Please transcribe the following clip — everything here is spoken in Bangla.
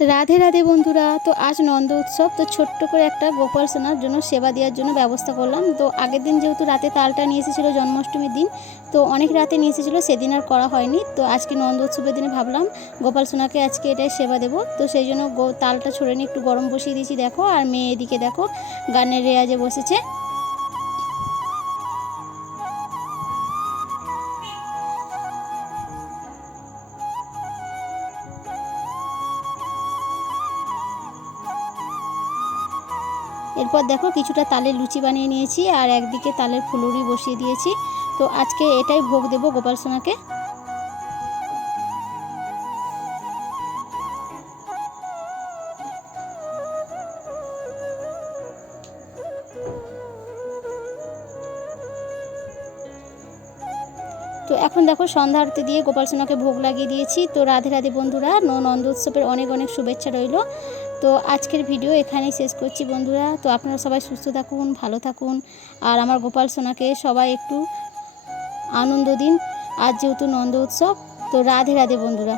রাধে রাধে বন্ধুরা। তো আজ নন্দ উৎসব, তো ছোট্ট করে একটা গোপাল সোনার জন্য সেবা দেওয়ার জন্য ব্যবস্থা করলাম। তো আগের দিন যেহেতু রাতে তালটা নিয়ে এসেছিলো জন্মাষ্টমীর দিন, তো অনেক রাতে নিয়ে এসেছিলো, সেদিন আর করা হয়নি। তো আজকে নন্দ উৎসবের দিনে ভাবলাম গোপাল সোনাকে আজকে এটাই সেবা দেবো। তো সেই জন্য তালটা ছড়ে নিয়ে একটু গরম বসিয়ে দিয়েছি দেখো। আর মেয়ে এদিকে দেখো গানের রেয়াজে বসেছে। এরপর দেখো কিছুটা তালের লুচি বানিয়ে নিয়েছি আর একদিকে তালের ফুলুরি বসিয়ে দিয়েছি। তো আজকে এটাই ভোগ দেবো গোপাল সোনাকে। তো এখন দেখো সন্ধ্যা আরতি দিয়ে গোপাল সোনাকে ভোগ লাগিয়ে দিয়েছি। তো রাধে রাধে বন্ধুরা, নন্দ উৎসবের অনেক অনেক শুভেচ্ছা রইল। তো আজকের ভিডিও এখানেই শেষ করছি বন্ধুরা। তো আপনারা সবাই সুস্থ থাকুন, ভালো থাকুন, আর আমার গোপাল সোনাকে সবাই একটু আনন্দ দিন। আজ যেহেতু নন্দ উৎসব, তো রাধে রাধে বন্ধুরা।